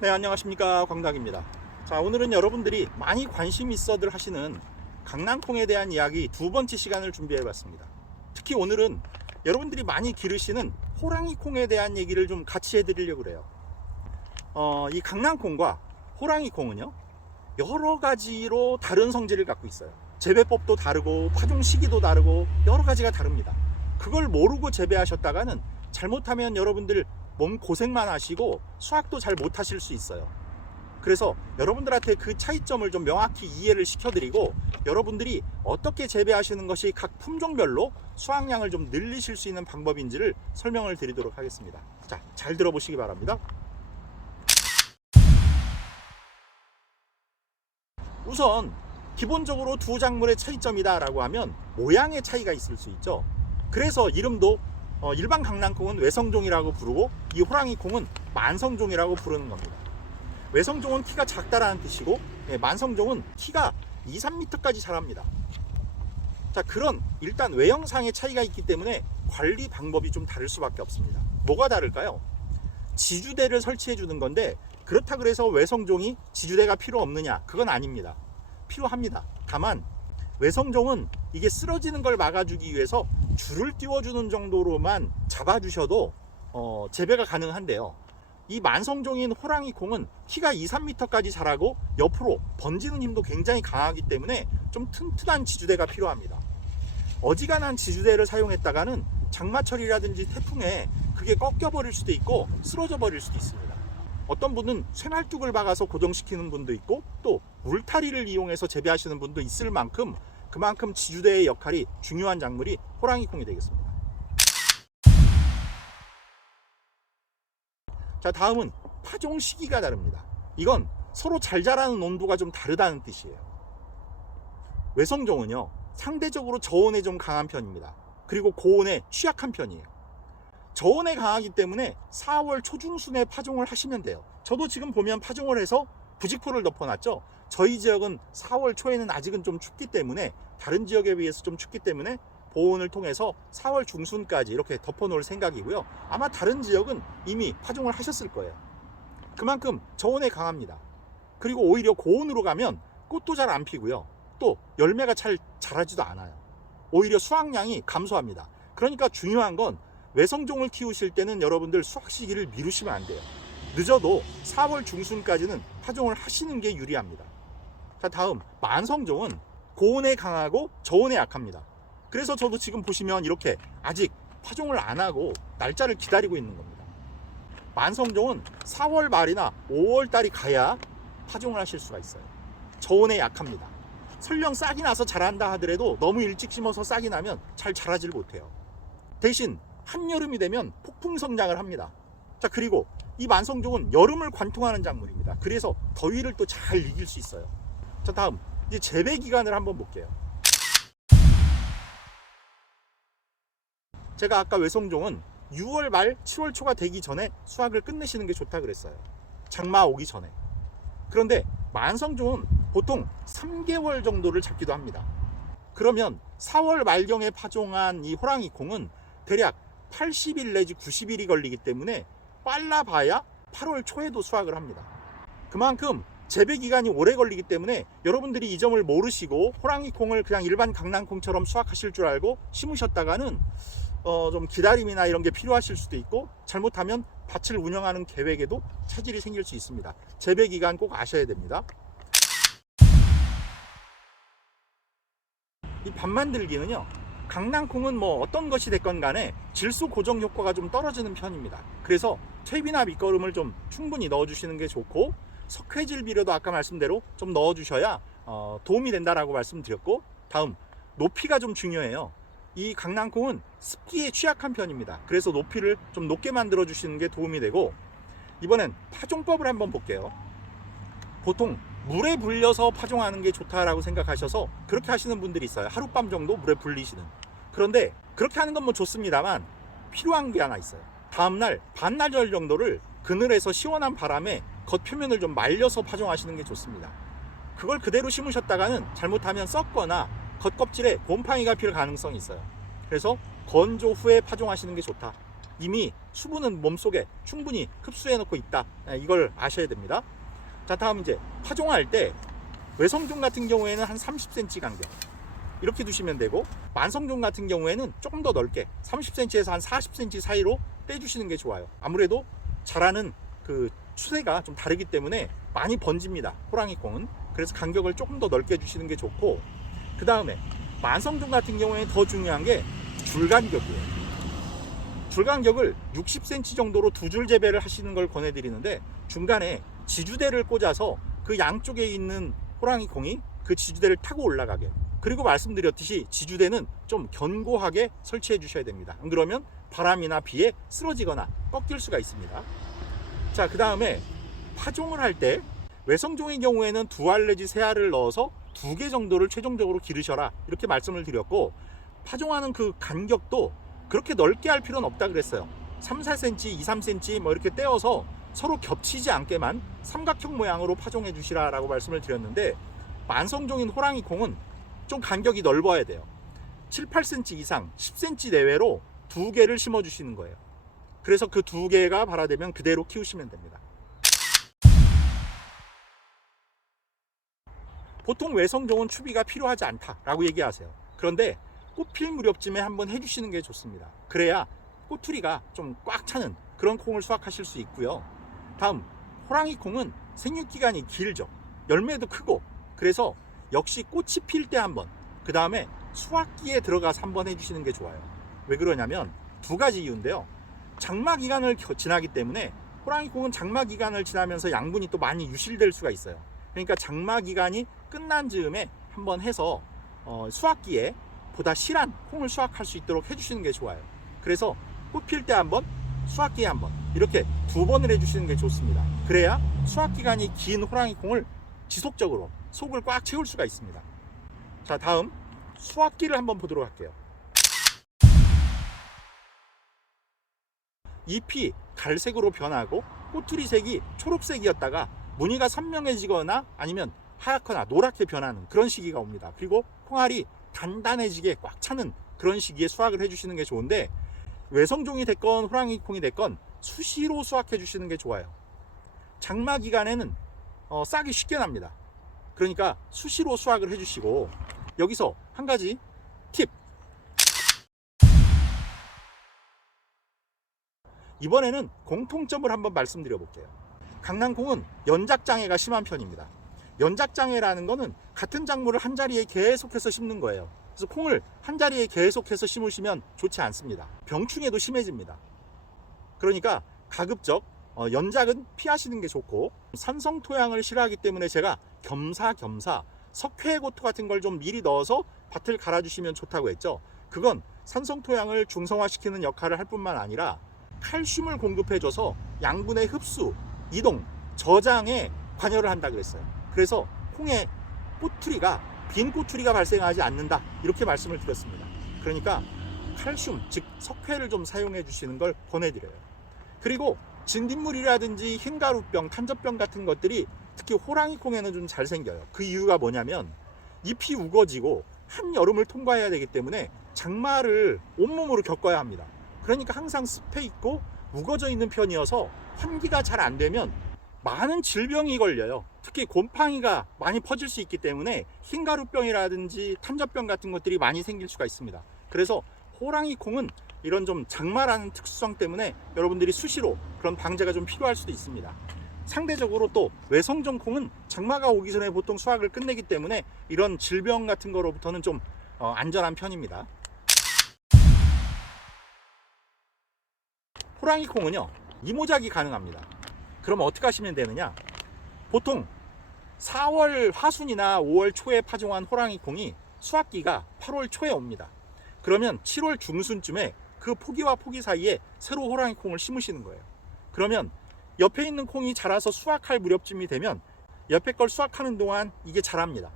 네, 안녕하십니까, 광락입니다. 자, 오늘은 여러분들이 많이 관심 있어들 하시는 강낭콩에 대한 이야기 두 번째 시간을 준비해 봤습니다. 특히 오늘은 여러분들이 많이 기르시는 호랑이콩에 대한 얘기를 좀 같이 해드리려고 그래요. 이 강낭콩과 호랑이콩은요, 여러 가지로 다른 성질을 갖고 있어요. 재배법도 다르고 파종 시기도 다르고 여러 가지가 다릅니다. 그걸 모르고 재배하셨다가는 잘못하면 여러분들 몸 고생만 하시고 수확도 잘 못하실 수 있어요. 그래서 여러분들한테 그 차이점을 좀 명확히 이해를 시켜드리고 여러분들이 어떻게 재배하시는 것이 각 품종별로 수확량을 좀 늘리실 수 있는 방법인지를 설명을 드리도록 하겠습니다. 자, 잘 들어보시기 바랍니다. 우선 기본적으로 두 작물의 차이점이다 라고 하면 모양의 차이가 있을 수 있죠. 그래서 이름도 일반 강낭콩은 외성종이라고 부르고 이 호랑이콩은 만성종이라고 부르는 겁니다. 외성종은 키가 작다라는 뜻이고 만성종은 키가 2, 3m까지 자랍니다. 자, 그런 일단 외형상의 차이가 있기 때문에 관리 방법이 좀 다를 수밖에 없습니다. 뭐가 다를까요? 지주대를 설치해 주는 건데 그렇다고 해서 외성종이 지주대가 필요 없느냐? 그건 아닙니다. 필요합니다. 다만 외성종은 이게 쓰러지는 걸 막아주기 위해서 줄을 띄워주는 정도로만 잡아주셔도 재배가 가능한데요. 이 만성종인 호랑이콩은 키가 2, 3m까지 자라고 옆으로 번지는 힘도 굉장히 강하기 때문에 좀 튼튼한 지주대가 필요합니다. 어지간한 지주대를 사용했다가는 장마철이라든지 태풍에 그게 꺾여버릴 수도 있고 쓰러져 버릴 수도 있습니다. 어떤 분은 쇠말뚝을 박아서 고정시키는 분도 있고 또 울타리를 이용해서 재배하시는 분도 있을 만큼 그만큼 지주대의 역할이 중요한 작물이 호랑이콩이 되겠습니다. 자, 다음은 파종 시기가 다릅니다. 이건 서로 잘 자라는 온도가 좀 다르다는 뜻이에요. 외성종은요, 상대적으로 저온에 좀 강한 편입니다. 그리고 고온에 취약한 편이에요. 저온에 강하기 때문에 4월 초중순에 파종을 하시면 돼요. 저도 지금 보면 파종을 해서 부직포를 덮어놨죠. 저희 지역은 4월 초에는 아직은 좀 춥기 때문에 다른 지역에 비해서 좀 춥기 때문에 보온을 통해서 4월 중순까지 이렇게 덮어놓을 생각이고요. 아마 다른 지역은 이미 파종을 하셨을 거예요. 그만큼 저온에 강합니다. 그리고 오히려 고온으로 가면 꽃도 잘 안 피고요. 또 열매가 잘 자라지도 않아요. 오히려 수확량이 감소합니다. 그러니까 중요한 건 외성종을 키우실 때는 여러분들 수확 시기를 미루시면 안 돼요. 늦어도 4월 중순까지는 파종을 하시는 게 유리합니다. 자, 다음 만성종은 고온에 강하고 저온에 약합니다. 그래서 저도 지금 보시면 이렇게 아직 파종을 안 하고 날짜를 기다리고 있는 겁니다. 만성종은 4월 말이나 5월 달이 가야 파종을 하실 수가 있어요. 저온에 약합니다. 설령 싹이 나서 자란다 하더라도 너무 일찍 심어서 싹이 나면 잘 자라질 못해요. 대신 한여름이 되면 폭풍 성장을 합니다. 자, 그리고 이 만성종은 여름을 관통하는 작물입니다. 그래서 더위를 또 잘 이길 수 있어요. 자, 다음 이제 재배 기간을 한번 볼게요. 제가 아까 외성종은 6월 말 7월 초가 되기 전에 수확을 끝내시는 게 좋다 그랬어요. 장마 오기 전에. 그런데 만성종은 보통 3개월 정도를 잡기도 합니다. 그러면 4월 말경에 파종한 이 호랑이콩은 대략 80일 내지 90일이 걸리기 때문에 빨라봐야 8월 초에도 수확을 합니다. 그만큼 재배 기간이 오래 걸리기 때문에 여러분들이 이 점을 모르시고 호랑이콩을 그냥 일반 강낭콩처럼 수확하실 줄 알고 심으셨다가는 좀 기다림이나 이런 게 필요하실 수도 있고 잘못하면 밭을 운영하는 계획에도 차질이 생길 수 있습니다. 재배 기간 꼭 아셔야 됩니다. 이 밭 만들기는요, 강낭콩은 뭐 어떤 것이 됐건 간에 질소 고정 효과가 좀 떨어지는 편입니다. 그래서 퇴비나 밑거름을 좀 충분히 넣어주시는 게 좋고 석회질 비료도 아까 말씀대로 좀 넣어주셔야 도움이 된다라고 말씀드렸고, 다음 높이가 좀 중요해요. 이 강낭콩은 습기에 취약한 편입니다. 그래서 높이를 좀 높게 만들어 주시는 게 도움이 되고, 이번엔 파종법을 한번 볼게요. 보통 물에 불려서 파종하는 게 좋다라고 생각하셔서 그렇게 하시는 분들이 있어요. 하룻밤 정도 물에 불리시는. 그런데 그렇게 하는 건 뭐 좋습니다만 필요한 게 하나 있어요. 다음날 반나절 정도를 그늘에서 시원한 바람에 겉표면을 좀 말려서 파종하시는 게 좋습니다. 그걸 그대로 심으셨다가는 잘못하면 썩거나 겉껍질에 곰팡이가 필 가능성이 있어요. 그래서 건조 후에 파종하시는 게 좋다. 이미 수분은 몸속에 충분히 흡수해 놓고 있다. 이걸 아셔야 됩니다. 자, 다음 이제 파종할 때 외성종 같은 경우에는 한 30cm 간격 이렇게 두시면 되고, 만성종 같은 경우에는 조금 더 넓게 30cm에서 한 40cm 사이로 떼주시는 게 좋아요. 아무래도 자라는 그 추세가 좀 다르기 때문에 많이 번집니다, 호랑이콩은. 그래서 간격을 조금 더 넓게 주시는 게 좋고, 그 다음에 만성종 같은 경우에 더 중요한 게 줄간격이에요. 줄간격을 60cm 정도로 두 줄 재배를 하시는 걸 권해드리는데, 중간에 지주대를 꽂아서 그 양쪽에 있는 호랑이콩이 그 지주대를 타고 올라가게, 그리고 말씀드렸듯이 지주대는 좀 견고하게 설치해 주셔야 됩니다. 안 그러면 바람이나 비에 쓰러지거나 꺾일 수가 있습니다. 자, 그 다음에 파종을 할 때 외성종의 경우에는 2알 내지 3알을 넣어서 2개 정도를 최종적으로 기르셔라, 이렇게 말씀을 드렸고, 파종하는 그 간격도 그렇게 넓게 할 필요는 없다 그랬어요. 3, 4cm, 2, 3cm 뭐 이렇게 떼어서 서로 겹치지 않게만 삼각형 모양으로 파종해 주시라라고 말씀을 드렸는데, 만성종인 호랑이콩은 좀 간격이 넓어야 돼요. 7, 8cm 이상 10cm 내외로 2개를 심어 주시는 거예요. 그래서 그 2개가 발화되면 그대로 키우시면 됩니다. 보통 외성종은 추비가 필요하지 않다라고 얘기하세요. 그런데 꽃필 무렵쯤에 한번 해주시는 게 좋습니다. 그래야 꼬투리가 좀 꽉 차는 그런 콩을 수확하실 수 있고요. 다음, 호랑이콩은 생육기간이 길죠. 열매도 크고, 그래서 역시 꽃이 필 때 한번, 그 다음에 수확기에 들어가서 한번 해주시는 게 좋아요. 왜 그러냐면 2가지 이유인데요. 장마 기간을 지나기 때문에 호랑이콩은 장마 기간을 지나면서 양분이 또 많이 유실될 수가 있어요. 그러니까 장마 기간이 끝난 즈음에 한번 해서 수확기에 보다 실한 콩을 수확할 수 있도록 해주시는 게 좋아요. 그래서 꽃 필 때 한번, 수확기에 한번, 이렇게 2번을 해주시는 게 좋습니다. 그래야 수확기간이 긴 호랑이콩을 지속적으로 속을 꽉 채울 수가 있습니다. 자, 다음 수확기를 한번 보도록 할게요. 잎이 갈색으로 변하고 꼬투리 색이 초록색이었다가 무늬가 선명해지거나 아니면 하얗거나 노랗게 변하는 그런 시기가 옵니다. 그리고 콩알이 단단해지게 꽉 차는 그런 시기에 수확을 해주시는 게 좋은데, 외성종이 됐건 호랑이콩이 됐건 수시로 수확해 주시는 게 좋아요. 장마 기간에는 싹이 쉽게 납니다. 그러니까 수시로 수확을 해주시고, 여기서 한 가지 팁, 이번에는 공통점을 한번 말씀드려 볼게요. 강낭콩은 연작장애가 심한 편입니다. 연작장애라는 거는 같은 작물을 한 자리에 계속해서 심는 거예요. 그래서 콩을 한 자리에 계속해서 심으시면 좋지 않습니다. 병충해도 심해집니다. 그러니까 가급적 연작은 피하시는 게 좋고, 산성 토양을 싫어하기 때문에 제가 겸사겸사 석회고토 같은 걸 좀 미리 넣어서 밭을 갈아주시면 좋다고 했죠. 그건 산성 토양을 중성화시키는 역할을 할 뿐만 아니라 칼슘을 공급해줘서 양분의 흡수, 이동, 저장에 관여를 한다 그랬어요. 그래서 콩의 꼬투리가, 빈 꼬투리가 발생하지 않는다, 이렇게 말씀을 드렸습니다. 그러니까 칼슘, 즉 석회를 좀 사용해 주시는 걸 권해드려요. 그리고 진딧물이라든지 흰가루병, 탄저병 같은 것들이 특히 호랑이콩에는 좀 잘 생겨요. 그 이유가 뭐냐면 잎이 우거지고 한여름을 통과해야 되기 때문에 장마를 온몸으로 겪어야 합니다. 그러니까 항상 습해 있고 우거져 있는 편이어서 환기가 잘 안 되면 많은 질병이 걸려요. 특히 곰팡이가 많이 퍼질 수 있기 때문에 흰가루병이라든지 탄저병 같은 것들이 많이 생길 수가 있습니다. 그래서 호랑이콩은 이런 좀 장마라는 특수성 때문에 여러분들이 수시로 그런 방제가 좀 필요할 수도 있습니다. 상대적으로 또 외성종 콩은 장마가 오기 전에 보통 수확을 끝내기 때문에 이런 질병 같은 거로부터는 좀 안전한 편입니다. 호랑이콩은요, 이모작이 가능합니다. 그럼 어떻게 하시면 되느냐? 보통 4월 하순이나 5월 초에 파종한 호랑이콩이 수확기가 8월 초에 옵니다. 그러면 7월 중순쯤에 그 포기와 포기 사이에 새로 호랑이콩을 심으시는 거예요. 그러면 옆에 있는 콩이 자라서 수확할 무렵쯤이 되면 옆에 걸 수확하는 동안 이게 자랍니다.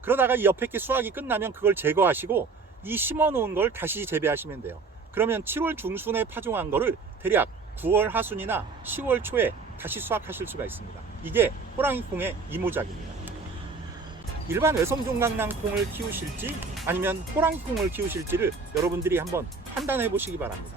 그러다가 이 옆에 게 수확이 끝나면 그걸 제거하시고 이 심어 놓은 걸 다시 재배하시면 돼요. 그러면 7월 중순에 파종한 거를 대략 9월 하순이나 10월 초에 다시 수확하실 수가 있습니다. 이게 호랑이콩의 이모작입니다. 일반 외성종 강낭콩을 키우실지 아니면 호랑이콩을 키우실지를 여러분들이 한번 판단해 보시기 바랍니다.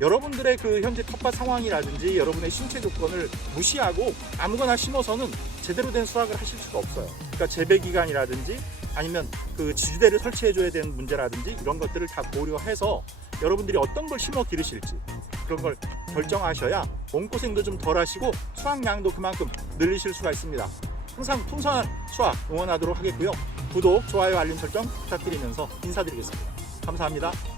여러분들의 그 현재 텃밭 상황이라든지 여러분의 신체 조건을 무시하고 아무거나 심어서는 제대로 된 수확을 하실 수가 없어요. 그러니까 재배 기간이라든지 아니면 그 지주대를 설치해 줘야 되는 문제라든지 이런 것들을 다 고려해서 여러분들이 어떤 걸 심어 기르실지 그런 걸 결정하셔야 몸고생도 좀 덜 하시고 수확량도 그만큼 늘리실 수가 있습니다. 항상 풍성한 수확 응원하도록 하겠고요. 구독, 좋아요, 알림 설정 부탁드리면서 인사드리겠습니다. 감사합니다.